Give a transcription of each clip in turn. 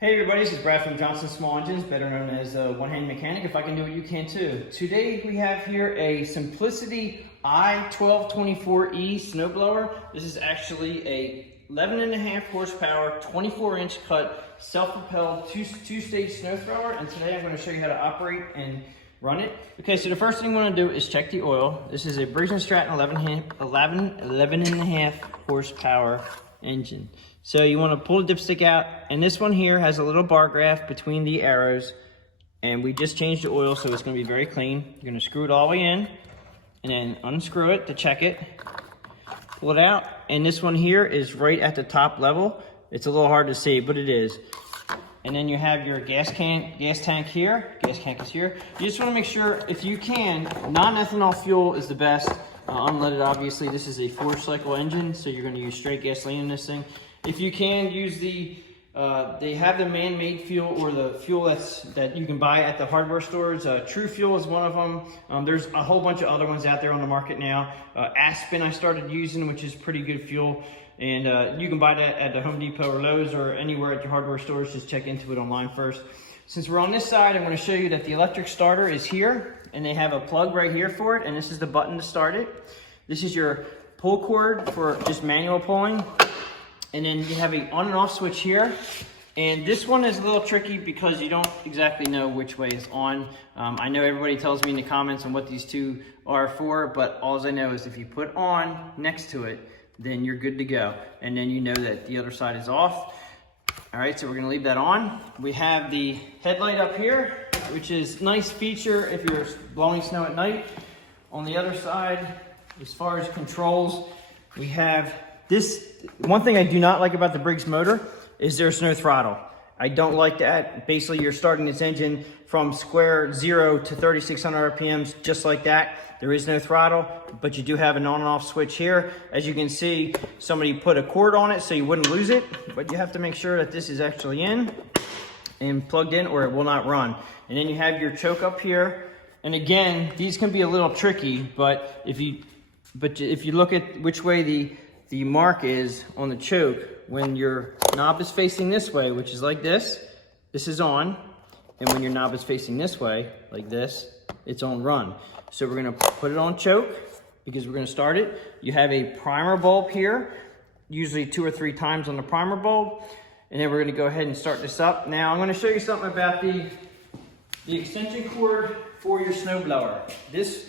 Hey everybody, this is Brad from Johnson Small Engines, better known as One Hand Mechanic. If I can do it, you can too. Today we have here a Simplicity I1224E snowblower. This is actually a 11.5 horsepower, 24-inch cut, self-propelled two-stage snow thrower, and today I'm going to show you how to operate and run it. Okay, so the first thing you want to do is check the oil. This is a Briggs and Stratton 11.5 horsepower engine. So you want to pull the dipstick out, and this one here has a little bar graph between the arrows, and we just changed the oil, so it's going to be very clean. You're going to screw it all the way in, and then unscrew it to check it. Pull it out, and this one here is right at the top level. It's a little hard to see, but it is. And then you have your gas tank here. Gas tank is here. You just want to make sure, if you can, non-ethanol fuel is the best. Unleaded, obviously. This is a 4-cycle engine, so you're going to use straight gasoline in this thing. If you can, use they have the man-made fuel, or the fuel that you can buy at the hardware stores. True Fuel is one of them. There's a whole bunch of other ones out there on the market now. Aspen I started using, which is pretty good fuel. And you can buy that at the Home Depot or Lowe's or anywhere at your hardware stores. Just check into it online first. Since we're on this side, I'm going to show you that the electric starter is here, and they have a plug right here for it, and this is the button to start it. This is your pull cord for just manual pulling. And then you have a on and off switch here. And this one is a little tricky because you don't exactly know which way is on. I know everybody tells me in the comments on what these two are for, but all I know is if you put on next to it, then you're good to go. And then you know that the other side is off. All right, so we're gonna leave that on. We have the headlight up here, which is a nice feature if you're blowing snow at night. On the other side, as far as controls, we have this. One thing I do not like about the Briggs motor is there's no throttle. I don't like that. Basically, you're starting this engine from square 0 to 3,600 RPMs just like that. There is no throttle, but you do have an on and off switch here. As you can see, somebody put a cord on it so you wouldn't lose it, but you have to make sure that this is actually in and plugged in, or it will not run. And then you have your choke up here. And again, these can be a little tricky, but if you look at which way the mark is on the choke, when your knob is facing this way, which is like this is on. And when your knob is facing this way, like this, it's on run. So we're gonna put it on choke because we're gonna start it. You have a primer bulb here, usually 2 or 3 times on the primer bulb. And then we're gonna go ahead and start this up. Now I'm gonna show you something about the extension cord for your snowblower. This,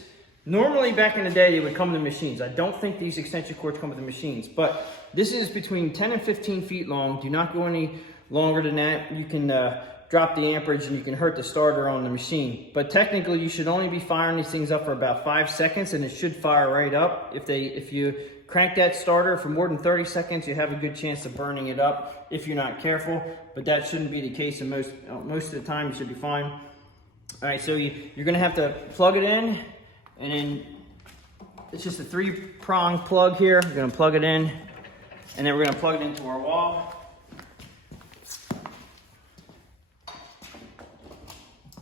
normally back in the day, they would come in the machines. I don't think these extension cords come with the machines, but this is between 10 and 15 feet long. Do not go any longer than that. You can drop the amperage and you can hurt the starter on the machine. But technically, you should only be firing these things up for about 5 seconds, and it should fire right up. If you crank that starter for more than 30 seconds, you have a good chance of burning it up if you're not careful. But that shouldn't be the case, and most of the time you should be fine. All right, so you're gonna have to plug it in. And then it's just a 3-prong plug here. We're gonna plug it in, and then we're gonna plug it into our wall.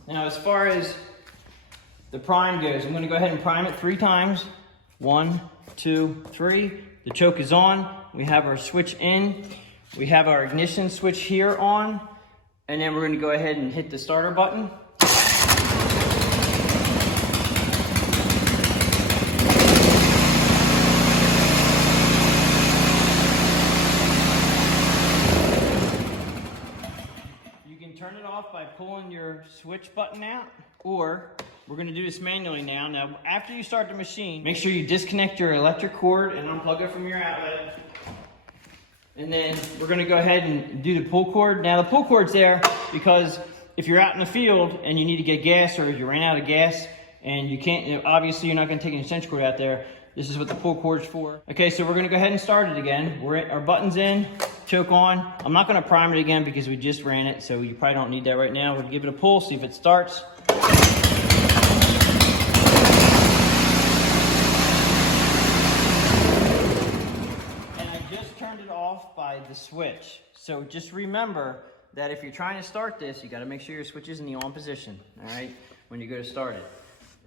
Now, as far as the prime goes, I'm gonna go ahead and prime it 3 times. 1, 2, 3. The choke is on. We have our switch in. We have our ignition switch here on. And then we're gonna go ahead and hit the starter button. Turn it off by pulling your switch button out, or we're going to do this manually now. Now, after you start the machine, make sure you disconnect your electric cord and unplug it from your outlet. And then we're going to go ahead and do the pull cord. Now, the pull cord's there because if you're out in the field and you need to get gas, or you ran out of gas and you can't, obviously you're not going to take an extension cord out there. This is what the pull cord's for. Okay, so we're going to go ahead and start it again. Our button's in. Choke on. I'm not going to prime it again because we just ran it, so you probably don't need that right now. We'll give it a pull, see if it starts. And I just turned it off by the switch. So just remember that if you're trying to start this, you got to make sure your switch is in the on position, all right, when you go to start it.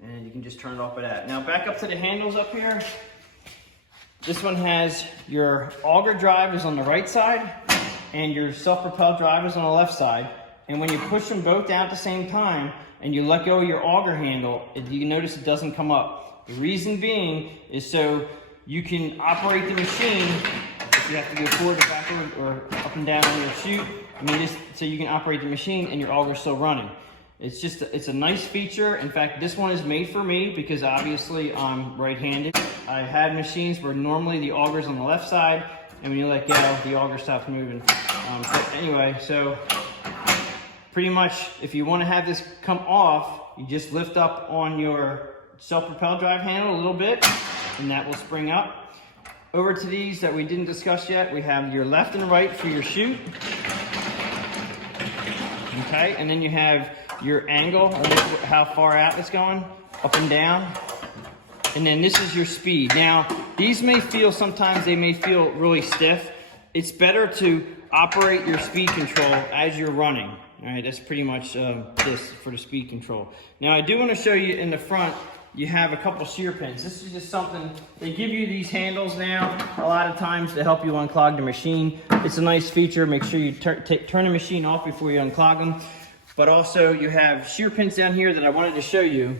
And you can just turn it off by that. Now back up to the handles up here. This one has your auger drive is on the right side, and your self-propelled drive is on the left side. And when you push them both down at the same time and you let go of your auger handle, you notice it doesn't come up. The reason being is so you can operate the machine. If you have to go forward or backward or up and down on your chute, I mean, just so you can operate the machine and your auger's still running. It's a nice feature. In fact, this one is made for me because obviously I'm right-handed. I had machines where normally the auger's on the left side, and when you let go, the auger stops moving. But anyway, so pretty much if you want to have this come off, you just lift up on your self-propelled drive handle a little bit, and that will spring up. Over to these that we didn't discuss yet, we have your left and right for your chute. Okay, and then you have your angle, or how far out it's going, up and down. And then this is your speed. Now, these may feel, sometimes they may feel really stiff. It's better to operate your speed control as you're running. All right, that's pretty much this for the speed control. Now, I do want to show you in the front, you have a couple shear pins. This is just something, they give you these handles now a lot of times to help you unclog the machine. It's a nice feature. Make sure you turn the machine off before you unclog them. But also you have shear pins down here that I wanted to show you.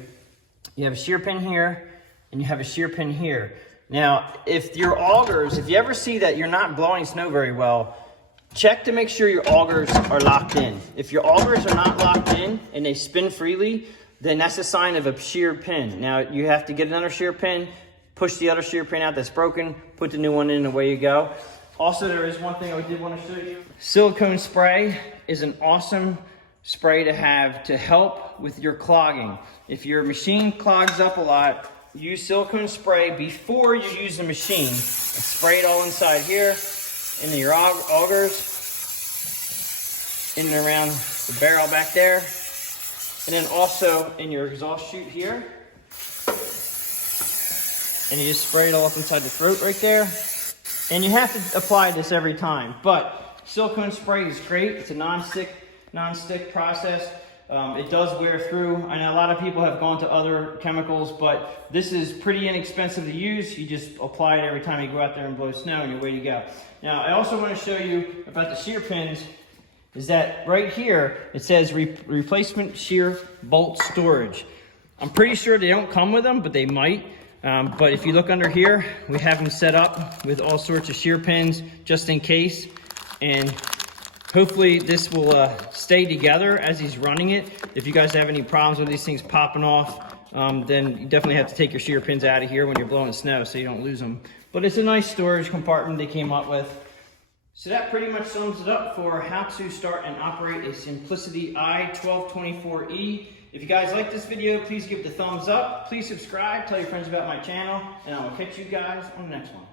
You have a shear pin here and you have a shear pin here. Now, if your augers, if you ever see that you're not blowing snow very well, check to make sure your augers are locked in. If your augers are not locked in and they spin freely, then that's a sign of a shear pin. Now, you have to get another shear pin, push the other shear pin out that's broken, put the new one in, and away you go. Also, there is one thing I did want to show you. Silicone spray is an awesome spray to have to help with your clogging. If your machine clogs up a lot, use silicone spray before you use the machine. And spray it all inside here, into your augers, in and around the barrel back there, and then also in your exhaust chute here. And you just spray it all up inside the throat right there. And you have to apply this every time, but silicone spray is great. It's a non-stick process. It does wear through. I know a lot of people have gone to other chemicals, but this is pretty inexpensive to use. You just apply it every time you go out there and blow snow, and away you go. Now, I also want to show you about the shear pins, is that right here, it says replacement shear bolt storage. I'm pretty sure they don't come with them, but they might. But if you look under here, we have them set up with all sorts of shear pins just in case. And hopefully this will stay together as he's running it. If you guys have any problems with these things popping off, then you definitely have to take your shear pins out of here when you're blowing snow so you don't lose them. But it's a nice storage compartment they came up with. So that pretty much sums it up for how to start and operate a Simplicity I1224E. If you guys like this video, please give it a thumbs up. Please subscribe, tell your friends about my channel, and I will catch you guys on the next one.